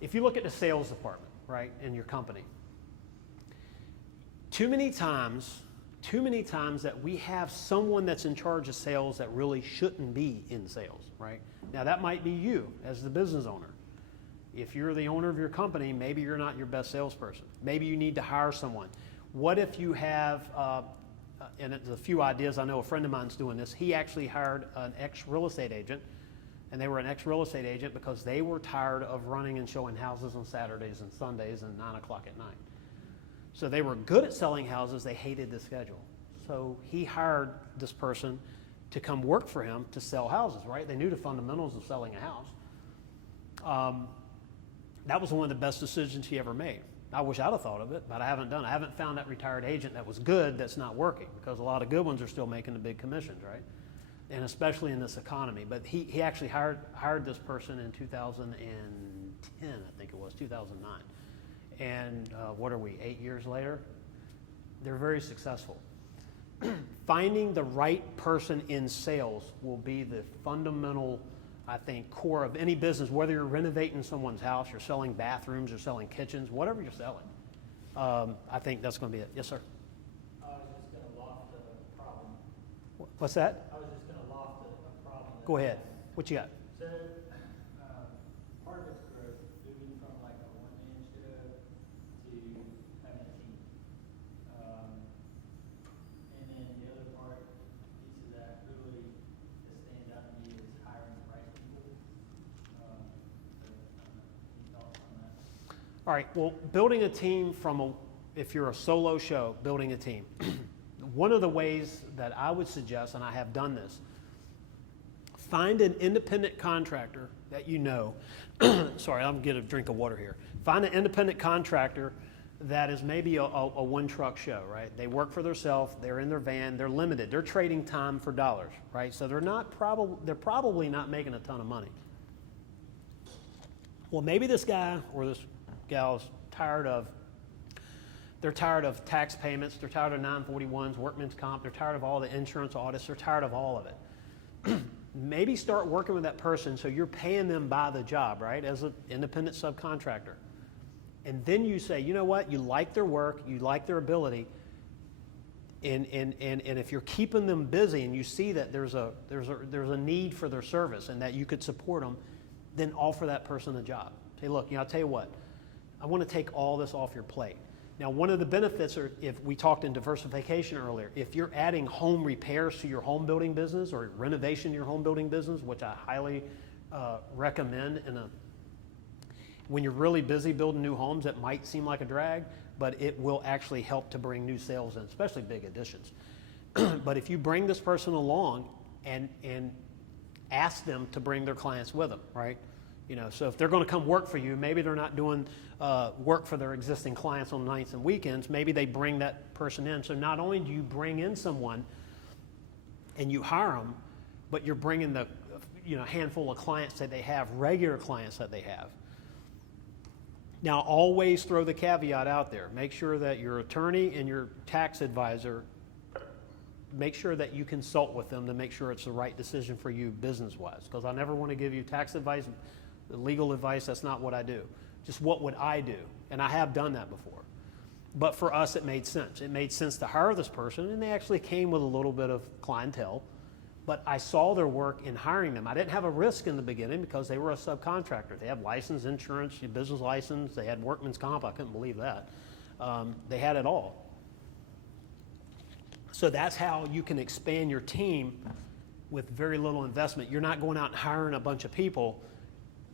if you look at the sales department, right, in your company, too many times that we have someone that's in charge of sales that really shouldn't be in sales, right? Now that might be you as the business owner. If you're the owner of your company, maybe you're not your best salesperson. Maybe you need to hire someone. What if you have, and it's a few ideas, I know a friend of mine's doing this, he actually hired an ex-real estate agent, and they were an ex-real estate agent because they were tired of running and showing houses on Saturdays and Sundays and 9 o'clock at night. So they were good at selling houses, they hated the schedule. So he hired this person to come work for him to sell houses, right? They knew the fundamentals of selling a house. That was one of the best decisions he ever made. I wish I'd have thought of it, but I haven't done it. I haven't found that retired agent that was good that's not working, because a lot of good ones are still making the big commissions, right? And especially in this economy. But he actually hired this person in 2010, I think it was, 2009. And what are we, 8 years later? They're very successful. Finding the right person in sales will be the fundamental, I think, core of any business, whether you're renovating someone's house, you're selling bathrooms, you're selling kitchens, whatever you're selling. I think that's going to be it. Yes, sir? I was just going to loft a problem. What's that? I was just going to loft a problem. Go ahead. What you got? So, part of it's growth, moving from like a one-man show to having a team. And then the other part, piece of that really that stands out to me is hiring the right people. Any thoughts on that? All right. Well, building a team if you're a solo show, building a team. One of the ways that I would suggest, and I have done this, find an independent contractor that you know. Sorry, I'm going to get a drink of water here. Find an independent contractor that is maybe a one-truck show, right? They work for themselves, they're in their van, they're limited, they're trading time for dollars, right? So they're probably not making a ton of money. Well, maybe this guy or this gal is tired of tax payments, they're tired of 941s, workman's comp, they're tired of all the insurance audits, they're tired of all of it. Maybe start working with that person so you're paying them by the job, right, as an independent subcontractor. And then you say, you know what, you like their work, you like their ability, and if you're keeping them busy and you see that there's a need for their service and that you could support them, then offer that person a job. Say, look, I'll tell you what, I want to take all this off your plate. Now, one of the benefits are, if we talked in diversification earlier, if you're adding home repairs to your home building business or renovation to your home building business, which I highly recommend when you're really busy building new homes, it might seem like a drag, but it will actually help to bring new sales in, especially big additions. But if you bring this person along and ask them to bring their clients with them, right? So if they're going to come work for you, maybe they're not doing work for their existing clients on nights and weekends. Maybe they bring that person in. So not only do you bring in someone and you hire them, but you're bringing the handful of clients that they have, regular clients that they have. Now, always throw the caveat out there. Make sure that your attorney and your tax advisor, make sure that you consult with them to make sure it's the right decision for you business-wise. Because I never want to give you tax advice, legal advice. That's not what I do. Just what would I do? And I have done that before. But for us, it made sense. It made sense to hire this person, and they actually came with a little bit of clientele. But I saw their work in hiring them. I didn't have a risk in the beginning because they were a subcontractor. They had license, insurance, business license. They had workman's comp. I couldn't believe that. They had it all. So that's how you can expand your team with very little investment. You're not going out and hiring a bunch of people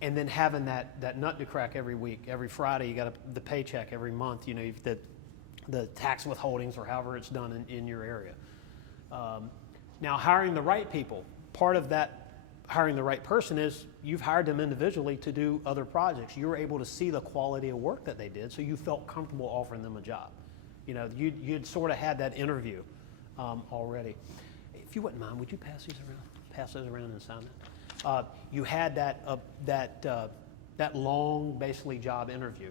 and then having that nut to crack every week. Every Friday, you got the paycheck every month, the tax withholdings or however it's done in your area. Now, hiring the right people, part of that hiring the right person is you've hired them individually to do other projects. You were able to see the quality of work that they did, so you felt comfortable offering them a job. You'd sort of had that interview already. If you wouldn't mind, would you pass these around? Pass those around and sign that. You had that long, basically, job interview.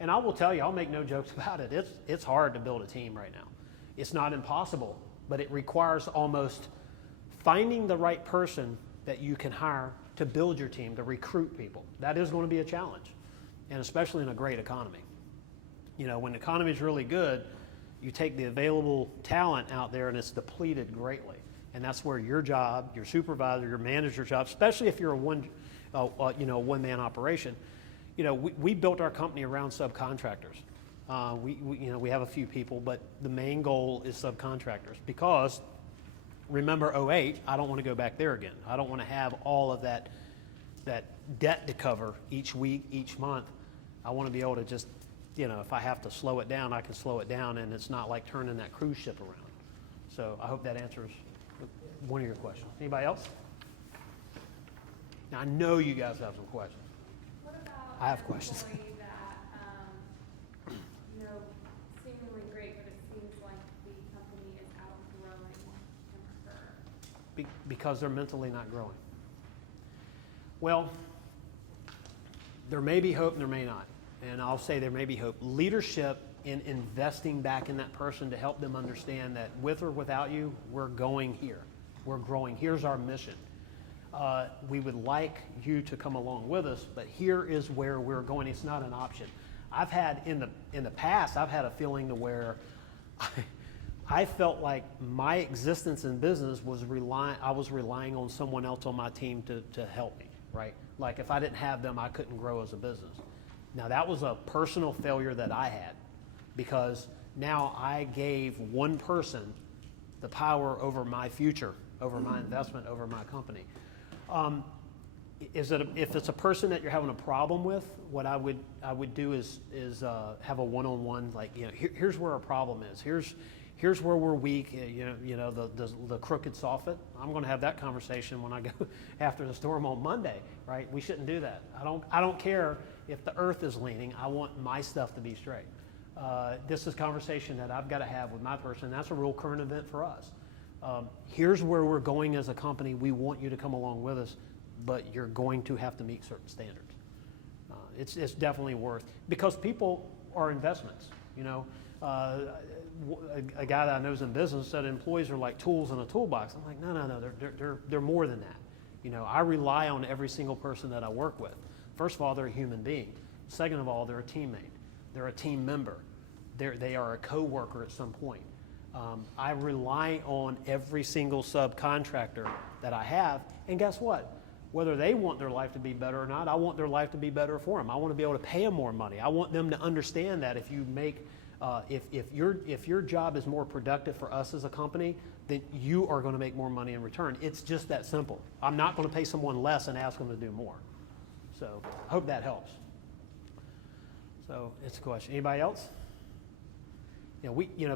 And I will tell you, I'll make no jokes about it. It's hard to build a team right now. It's not impossible, but it requires almost finding the right person that you can hire to build your team, to recruit people. That is going to be a challenge. and especially in a great economy. You know, when the economy is really good, you take the available talent out there and it's depleted greatly. And that's where your job, your supervisor, your manager's job, especially if you're a one-man operation. You know, we built our company around subcontractors. We have a few people, but the main goal is subcontractors because remember '08, I don't want to go back there again. I don't want to have all of that debt to cover each week, each month. I want to be able to just, you know, if I have to slow it down, I can slow it down, and it's not like turning that cruise ship around. So I hope that answers one of your questions. Anybody else? Now, I know you guys have some questions. What about I have an questions. employee that, you know, seemingly great, but it seems like the company is outgrowing her? Because they're mentally not growing. Well, there may be hope and there may not. And I'll say there may be hope. Leadership in investing back in that person to help them understand that with or without you, we're going here. We're growing. Here's our mission. We would like you to come along with us, but here is where we're going. It's not an option. I've had in the past, I've had a feeling to where I felt like my existence in business was I was relying on someone else on my team to help me, right? Like if I didn't have them, I couldn't grow as a business. Now that was a personal failure that I had because now I gave one person the power over my future, over my investment, over my company. If it's a person that you're having a problem with, what I would do is have a one-on-one, like, you know, here's where our problem is. Here's where we're weak. The crooked soffit. I'm going to have that conversation when I go after the storm on Monday, right? We shouldn't do that. I don't care if the earth is leaning. I want my stuff to be straight. This is a conversation that I've got to have with my person. That's a real current event for us. Here's where we're going as a company. We want you to come along with us, but you're going to have to meet certain standards. It's definitely worth, because people are investments. You know, a guy that I know is in business said employees are like tools in a toolbox. I'm like, no, they're more than that. You know, I rely on every single person that I work with. First of all, they're a human being. Second of all, they're a teammate. They're a team member. They are a co-worker at some point. I rely on every single subcontractor that I have, and guess what? Whether they want their life to be better or not, I want their life to be better for them. I want to be able to pay them more money. I want them to understand that if you make, if your job is more productive for us as a company, then you are going to make more money in return. It's just that simple. I'm not going to pay someone less and ask them to do more. So I hope that helps. So it's a question. Anybody else?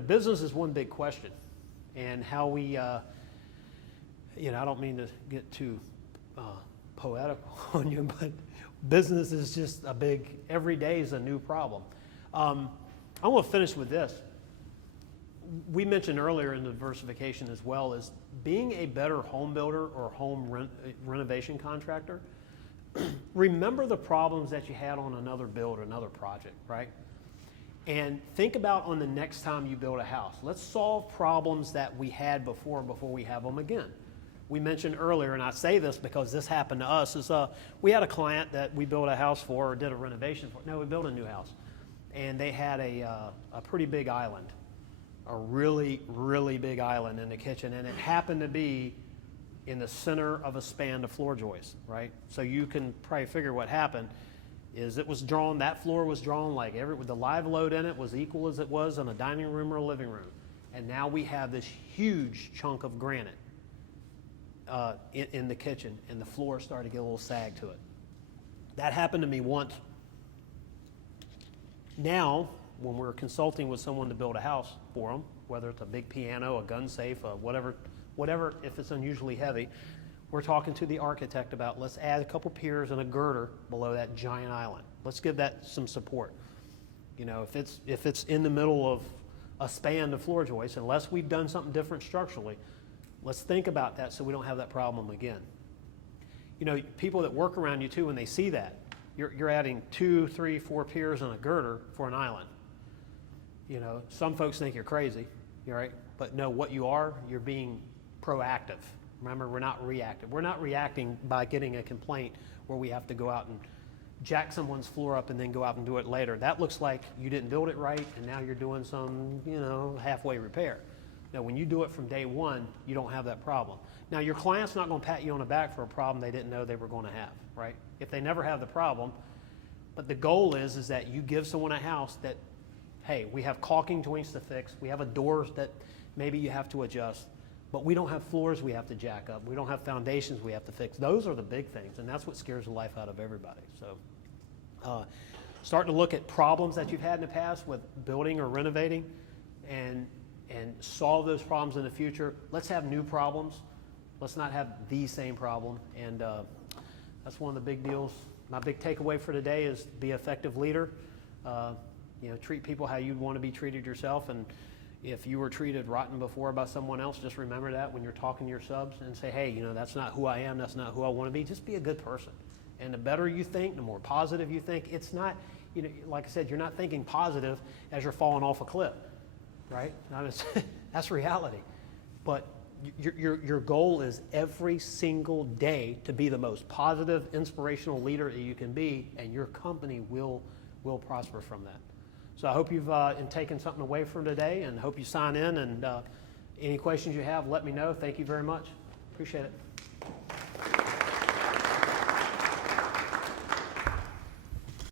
Business is one big question, and how we, I don't mean to get too poetical on you, but business is just a big, every day is a new problem. I want to finish with this. We mentioned earlier in the diversification as well as being a better home builder or home renovation contractor. Remember the problems that you had on another build or another project, right? And think about on the next time you build a house. Let's solve problems that we had before we have them again. We mentioned earlier, and I say this because this happened to us, is we had a client that we built a house for or did a renovation for. No, we built a new house. And they had a pretty big island, a really, really big island in the kitchen. And it happened to be in the center of a span of floor joists, right? So you can probably figure what happened is it was drawn, that floor was drawn like the live load in it was equal as it was in a dining room or a living room. And now we have this huge chunk of granite in the kitchen, and the floor started to get a little sag to it. That happened to me once. Now, when we're consulting with someone to build a house for them, whether it's a big piano, a gun safe, whatever, if it's unusually heavy, we're talking to the architect about, let's add a couple piers and a girder below that giant island. Let's give that some support. You know, if it's in the middle of a span of floor joists, unless we've done something different structurally, let's think about that so we don't have that problem again. You know, people that work around you too, when they see that, you're adding 2, 3, 4 piers and a girder for an island. You know, some folks think you're crazy, right? But no, what you are, you're being proactive. Remember, we're not reactive. We're not reacting by getting a complaint where we have to go out and, jack someone's floor up and then go out and do it later. That looks like you didn't build it right and now you're doing some, halfway repair. Now, when you do it from day one, you don't have that problem. Now, your client's not going to pat you on the back for a problem they didn't know they were going to have, right? If they never have the problem, but the goal is that you give someone a house that, hey, we have caulking joints to fix, we have a doors that maybe you have to adjust, but we don't have floors we have to jack up, we don't have foundations we have to fix. Those are the big things, and that's what scares the life out of everybody. So starting to look at problems that you've had in the past with building or renovating and solve those problems in the future. Let's have new problems. Let's not have the same problem, and that's one of the big deals. My big takeaway for today is be an effective leader. Treat people how you'd want to be treated yourself, and if you were treated rotten before by someone else, just remember that when you're talking to your subs and say, hey, that's not who I am, that's not who I want to be. Just be a good person. And the better you think, the more positive you think. It's not, like I said, you're not thinking positive as you're falling off a cliff, right? That's reality. But your goal is every single day to be the most positive, inspirational leader that you can be, and your company will prosper from that. So I hope you've taken something away from today, and hope you sign in, and any questions you have, let me know. Thank you very much. Appreciate it.